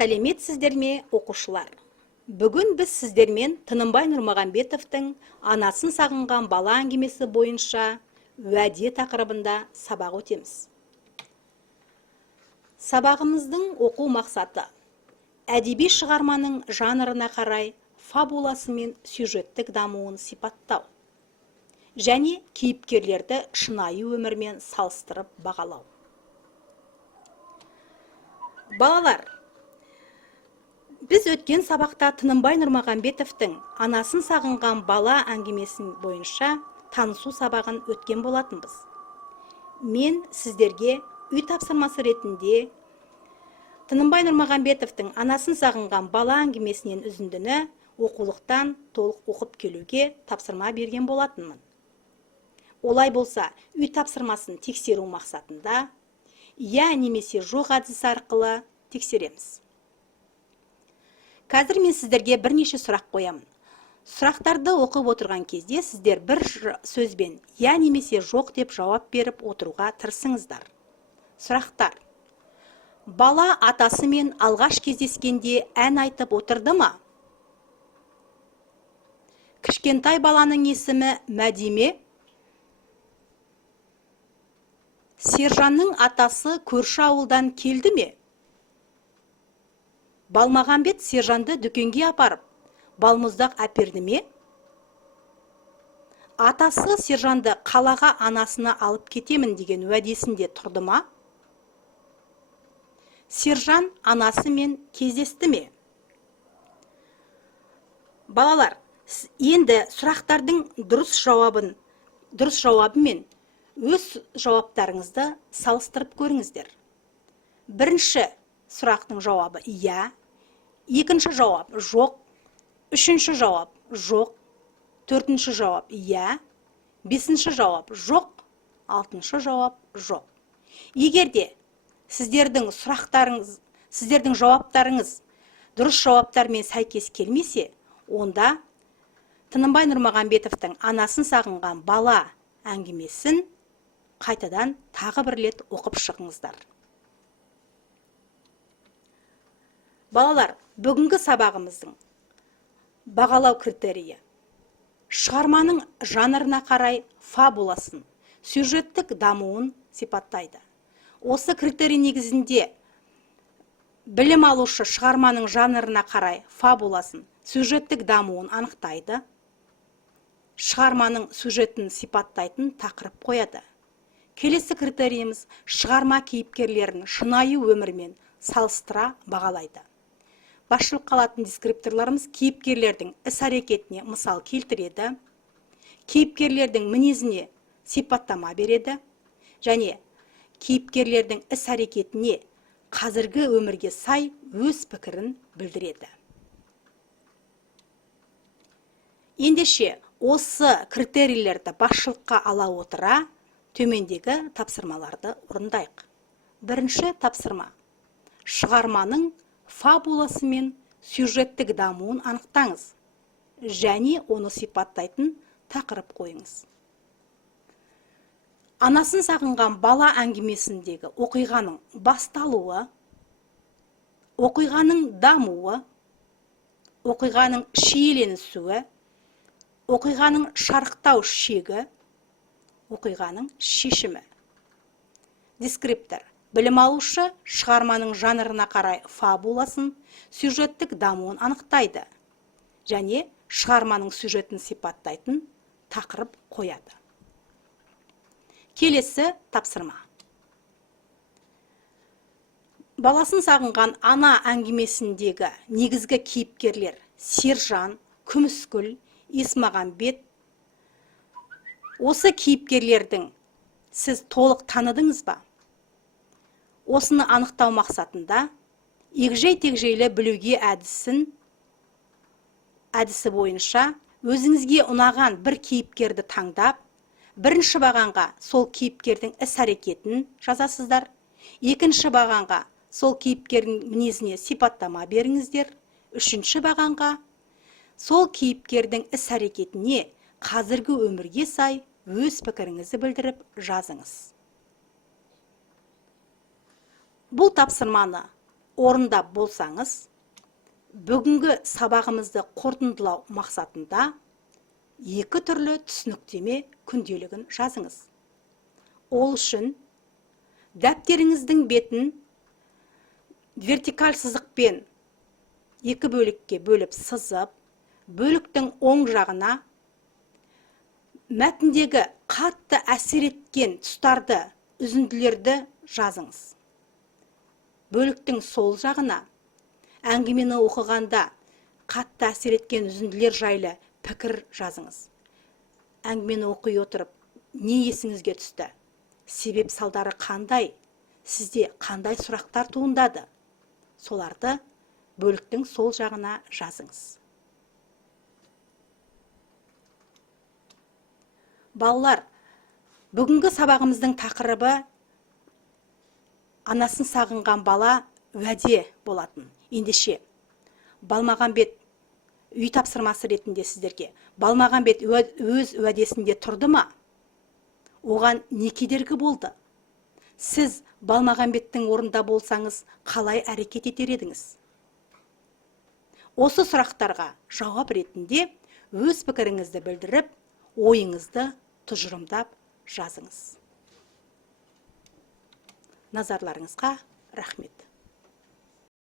Сәлеметсіздер ме, оқушылар? Бүгін біз сіздермен Тынымбай Нұрмағамбетовтың «Анасын сағынған бала» әңгімесі бойынша уәде тақырыбында сабақ өтеміз. Сабағымыздың оқу мақсаты әдеби шығарманың жанрына қарай фабуласы мен сюжеттік дамуын сипаттау және кейіпкерлерді шынайы өмірмен салыстырып бағалау. Балалар, біз өткен сабақта Тынымбай Нұрмағамбетовтың «Анасын сағынған бала» әңгімесін бойынша танысу сабағын өткен болатынбыз. Мен сіздерге үй тапсырмасы ретінде Тынымбай Нұрмағамбетовтың «Анасын сағынған бала» әңгімесінен үзіндіні оқулықтан толық оқып келуге тапсырма берген болатынмын. Олай болса, үй тапсырмасын тексеру мақсатында «я» немесе «жоқ» әдісі арқылы тексереміз. Қазір мен сіздерге бірнеше сұрақ қоямын. Сұрақтарды оқып отырған кезде сіздер бір сөзбен «я» немесе «жоқ» деп жауап беріп отыруға тырысыңыздар. Сұрақтар: бала атасымен алғаш кездескенде ән айтып отырды ма? Кішкентай баланың есімі Мәди ме? Сержанның атасы көрші ауылдан келді ме? Балмағамбет Сержанды дүкенге апарып, балмұздақ әперді ме? Атасы Сержанды қалаға анасына алып кетемін деген уәдесінде тұрды ма? Сержан анасымен кездесті ме? Балалар, енді сұрақтардың дұрыс жауабы мен өз жауаптарыңызды салыстырып көріңіздер. Бірінші сұрақтың жауабы «я», екінші жауап «жоқ», үшінші жауап «жоқ», төртінші жауап «я», бесінші жауап «жоқ», алтыншы жауап «жоқ». Егерде сіздердің жауаптарыңыз дұрыс жауаптармен сәйкес келмесе, онда Тынымбай Нұрмағамбетовтың «Анасын сағынған бала» әңгімесін қайтадан тағы бір рет оқып шығыңыздар. Балалар, бүгінгі сабағымыздың бағалау критерийі шығарманың жанрына қарай фабуласын, сюжеттік дамуын сипаттайды. Осы критерий негізінде білім алушы шығарманың жанрына қарай фабуласын, сюжеттік дамуын анықтайды, шығарманың сюжетін сипаттайтын тақырып қояды. Келесі критерийіміз шығарма кейіпкерлерін шынайы өмірмен салыстыра бағалайды. Басшылыққа алатын дескрипторларымыз кейіпкерлердің іс-әрекетіне мысал келтіреді, кейіпкерлердің мінезіне сипаттама береді және кейіпкерлердің іс-әрекетіне қазіргі өмірге сай өз пікірін білдіреді. Ендеше, осы критерийлерді басшылыққа ала отыра, төмендегі тапсырмаларды орындайық. Бірінші тапсырма: шығарманың фабуласы мен сюжеттік дамуын анықтаңыз және оны сипаттайтын тақырып қойыңыз. Анасын сағынған бала әңгімесіндегі оқиғаның басталуы, оқиғаның дамуы, оқиғаның шиеленісуі, оқиғаның шарықтау шегі, оқиғаның шешімі. Дескриптор: білім алушы шығарманың жанрына қарай фабуласын, сюжеттік дамуын анықтайды және шығарманың сюжетін сипаттайтын тақырып қояды. Келесі тапсырма: баласын сағынған ана әңгімесіндегі негізгі кейіпкерлер Сержан, Күміскүл, Есмағамбет. Осы кейіпкерлердің сіз толық таныдыңыз ба? Осыны анықтау мақсатында егжей-тегжейлі білуге әдісі бойынша өзіңізге ұнаған бір кейіпкерді таңдап, бірінші бағанға сол кейіпкердің іс-әрекетін жазасыздар, екінші бағанға сол кейіпкердің мінезіне сипаттама беріңіздер, үшінші бағанға сол кейіпкердің іс-әрекетіне қазіргі өмірге сай өз пікіріңізді білдіріп жазыңыз. Бұл тапсырманы орындап болсаңыз, бүгінгі сабағымызды қорытындылау мақсатында екі түрлі түсініктеме күнделігін жазыңыз. Ол үшін дәптеріңіздің бетін вертикаль сызықпен екі бөлікке бөліп сызып, бөліктің оң жағына мәтіндегі қатты әсер еткен тұстарды, үзінділерді жазыңыз. Бөліктің сол жағына әңгімені оқығанда қатты әсер еткен үзінділер жайлы пікір жазыңыз. Әңгімені оқи отырып, не есіңізге түсті? Себеп салдары қандай? Сізде қандай сұрақтар туындады? Соларды бөліктің сол жағына жазыңыз. Балалар, бүгінгі сабағымыздың тақырыбы анасын сағынған бала уәде болатын. Ендеше, Балмағамбет үй тапсырмасы ретінде сіздерге, Балмағамбет өз уәдесінде тұрды ма? Оған не кедергі болды? Сіз Балмағамбеттің орнында болсаңыз, қалай әрекет етер едіңіз? Осы сұрақтарға жауап ретінде өз пікіріңізді білдіріп, ойыңызды тұжырымдап жазыңыз. Назарларыңызға рахмет.